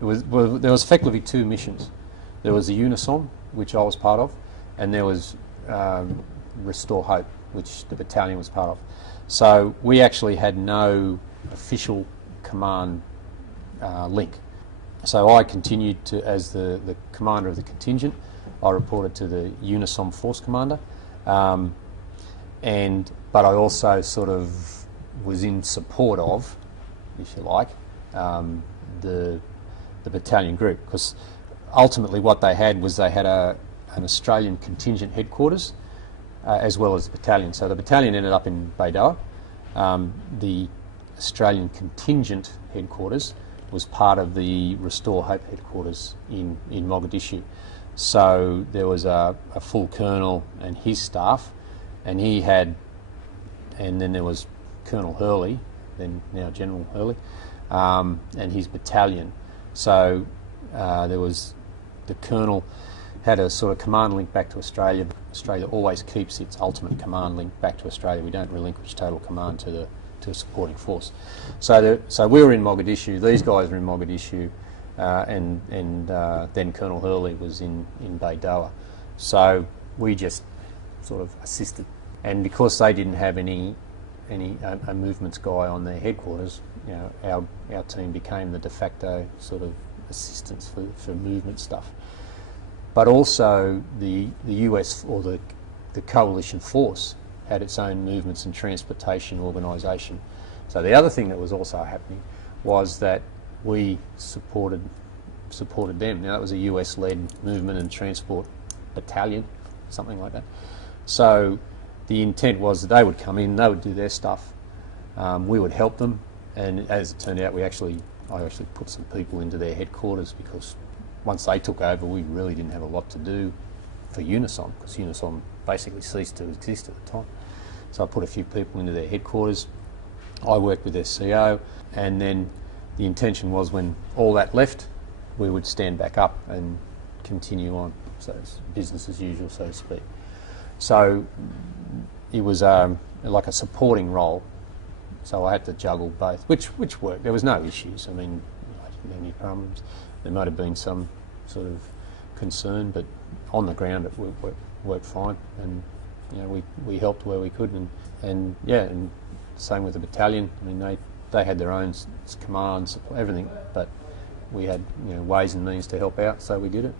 Well, there was effectively two missions. There was the Unison, which I was part of, and there was Restore Hope, which the battalion was part of. So we actually had no official command link. So I continued to, as the commander of the contingent, I reported to the Unison Force Commander, but I also sort of was in support of, if you like, the battalion group, because ultimately what they had was they had an Australian contingent headquarters as well as the battalion. So the battalion ended up in Baidoa. The Australian contingent headquarters was part of the Restore Hope headquarters in Mogadishu. So there was a full colonel and his staff, and then there was Colonel Hurley, then now General Hurley, and his battalion. So there was the colonel had a sort of command link back to Australia. Australia always keeps its ultimate command link back to Australia. We don't relinquish total command to a supporting force. So we were in Mogadishu. These guys were in Mogadishu, and then Colonel Hurley was in Baidoa. So we just sort of assisted, and because they didn't have any movements guy on their headquarters, you know, our team became the de facto sort of assistance for movement stuff. But also the US or the coalition force had its own movements and transportation organisation. So the other thing that was also happening was that we supported them. Now that was a US-led movement and transport battalion, something like that. So the intent was that they would come in, they would do their stuff, we would help them, and as it turned out, I actually put some people into their headquarters, because once they took over, we really didn't have a lot to do for Unison, because Unison basically ceased to exist at the time. So I put a few people into their headquarters. I worked with their CO, and then the intention was when all that left, we would stand back up and continue on. So it's business as usual, so to speak. So it was like a supporting role. So I had to juggle both, which worked. There was no issues. I mean, I didn't have any problems. There might have been some sort of concern, but on the ground it worked fine. And you know, we helped where we could, and same with the battalion. I mean, they had their own commands, everything, but we had, you know, ways and means to help out, so we did it.